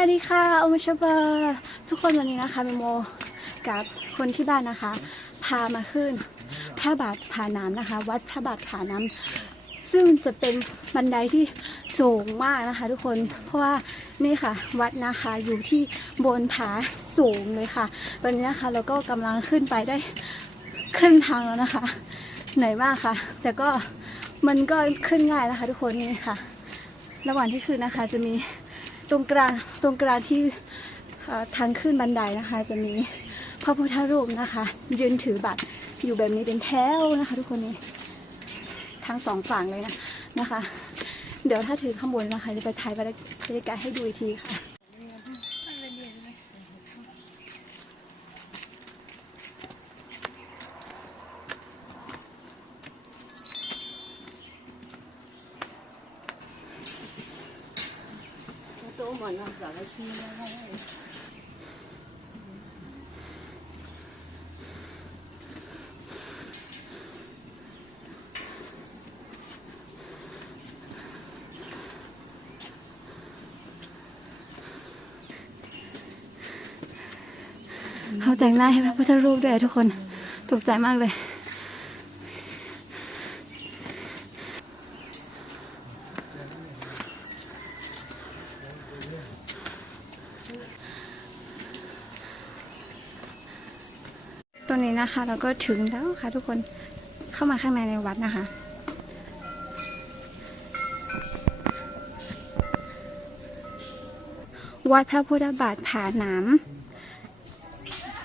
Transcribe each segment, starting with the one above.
วัสดีค่ะโอมชบะทุกคนวันนี้นะคะเมโมกับคนที่บ้านนะคะ พามาขึ้นพระบาทผาน้ำนะคะ วัดพระบาทผาน้ำซึ่งจะเป็นบันไดที่สูงมากนะคะ ทุกคนเพราะว่านี่ค่ะ วัดนะคะอยู่ที่บนผาสูงเลยค่ะ ตอนนี้นะคะเราก็กำลังขึ้นไปได้ครึ่งทางแล้วนะคะเหนื่อยมากค่ะ แต่ก็มันก็ขึ้นง่ายนะคะ ทุกคนนี่ค่ะ ระหว่างที่ขึ้นนะคะจะมี ตรงกลางตรงกลางที่ทางขึ้นบันไดนะคะ จะมีพระพุทธรูปนะคะ ยืนถือบัตรอยู่แบบนี้เป็นแถวนะคะ ทุกคนนี่ทั้งสองฝั่งเลยนะนะคะ เดี๋ยวถ้าถือข้างบนนะคะจะไปถ่ายบรรยากาศให้ดูอีกทีค่ะ เขาแต่งหน้าให้พระพุทธรูปด้วยทุกคนตกใจมากเลย ตรงนี้นะคะ เราก็ถึงแล้วค่ะทุกคนเข้ามาข้างในในวัดนะคะ วัดพระพุทธบาทผาหนาม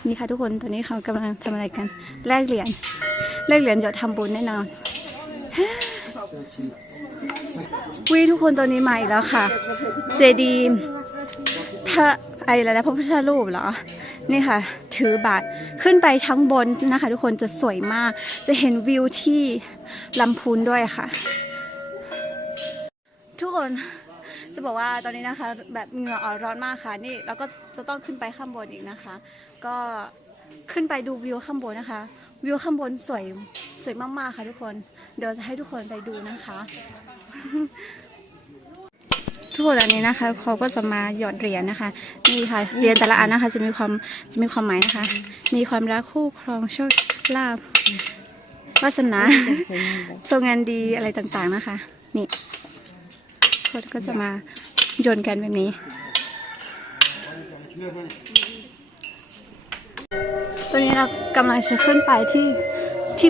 นี่ค่ะทุกคนตอนนี้เขากำลังทำอะไรกันแลกเหรียญแลกเหรียญเดี๋ยวทำบุญแน่นอนวิทุกคนตอนนี้มาอีกแล้วค่ะ เจดีพระอะไรนะพระพุทธรูปเหรอ นี่ค่ะ ถือบาทขึ้นไปทั้งบนนะคะ ทุกคนจะสวยมาก จะเห็นวิวที่ลำพูนด้วยค่ะ ทุกคนจะบอกว่าตอนนี้นะคะ แบบเหงื่อออกร้อนมากค่ะ นี่เราก็จะต้องขึ้นไปข้างบนอีกนะคะ ก็ขึ้นไปดูวิวข้างบนนะคะ วิวข้างบนสวยสวยมากๆค่ะทุกคน เดี๋ยวจะให้ทุกคนไปดูนะคะ ทุกคนอันนี้นะคะเขาก็จะมาหยอดเหรียญนะคะนี่ค่ะเหรียญแต่ละอันนะคะ จะมีความจะมีความหมายนะคะ มีความรักคู่ครองโชคลาภวาสนาทรงงานดีอะไรต่างๆนะคะ นี่คนก็จะมาโยนกันแบบนี้ตอนนี้เรากำลังจะขึ้นไปที่ที่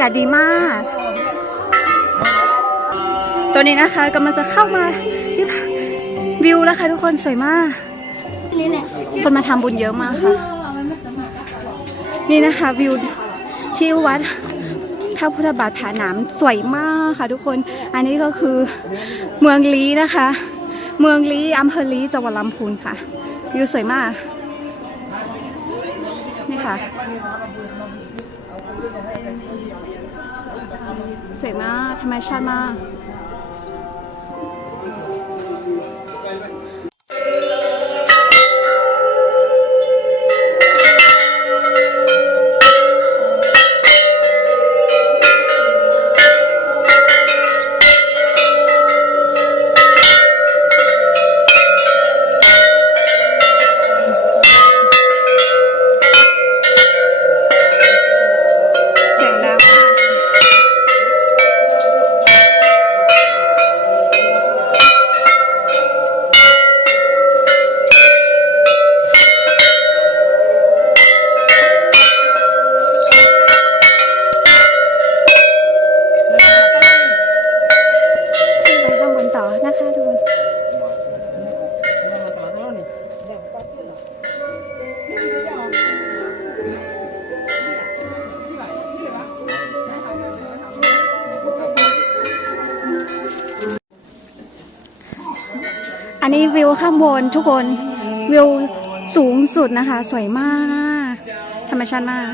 ากาศดีมาก ตัวนี้นะคะกำลังจะเข้ามาที่วิวแล้วค่ะทุกคนสวยมาก คนมาทำบุญเยอะมากค่ะ นี่นะคะวิวที่วัดพระพุทธบาทผาหนามสวยมากค่ะทุกคน อันนี้ก็คือเมืองลีนะคะ เมืองลีอำเภอลีจังหวัดลำพูนค่ะ วิวสวยมาก นี่ค่ะ สวยมาก ธรรมชาติมาก อันนี้วิวข้างบนทุกคนวิวสูงสุดนะคะ สวยมาก ธรรมชาติมาก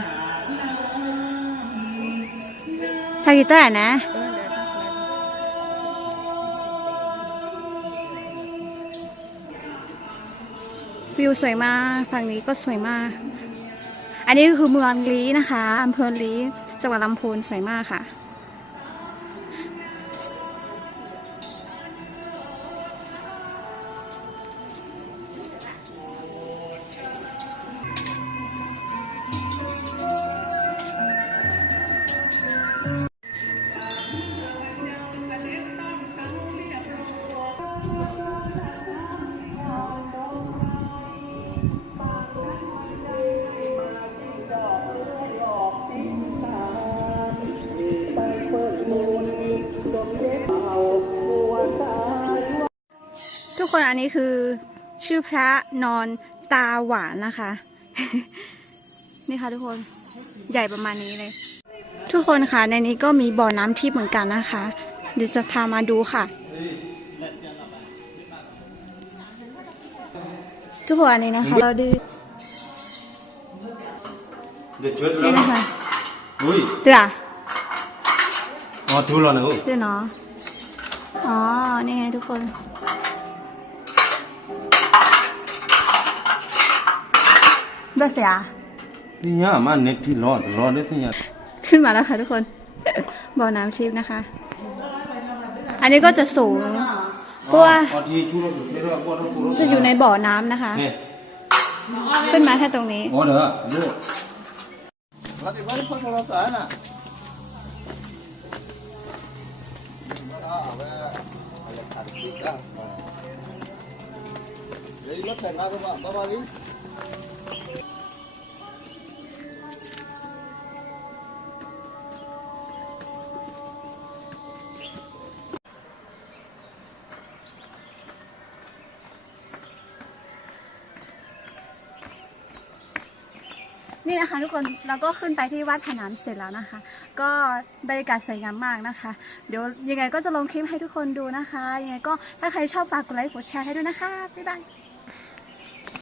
ทากิเตอร์นะ วิวสวยมากฝั่งนี้ก็สวยมาก อันนี้คือเมืองลีนะคะอำเภอลีจังหวัดลำพูนสวยมากค่ะ ทุกคนอันนี้คือชื่อพระนอนตาหวานนะคะ นี่ค่ะทุกคนใหญ่ประมาณนี้เลย ทุกคนค่ะในนี้ก็มีบ่อน้ำที่เหมือนกันนะคะ เดี๋ยวจะพามาดูค่ะ ทุกคนอันนี้นะคะ เราดูนี่นะคะเตืออ๋อทูลอนะเตือเนาะอ๋อนี่ไงทุกคน ด้วยเสียนี่ยามาเน็ตที่รอดรอดได้สิยขึ้นมาแล้วค่ะทุกคน บ่อน้ำทิพนะคะ อันนี้ก็จะสูงเพราะว่าจะอยู่ในบ่อน้ำนะคะ ขึ้นมาแค่ตรงนี้โอ้เหรอเลือกรถแข่งมาบ้าบ้าบ้า นี่นะคะทุกคนเราก็ขึ้นไปที่วัดผาน้ำเสร็จแล้วนะคะ ก็บรรยากาศสวยงามมากนะคะ เดี๋ยวยังไงก็จะลงคลิปให้ทุกคนดูนะคะ ยังไงก็ถ้าใครชอบฝากกดไลค์กดแชร์ให้ด้วยนะคะ บ๊ายบาย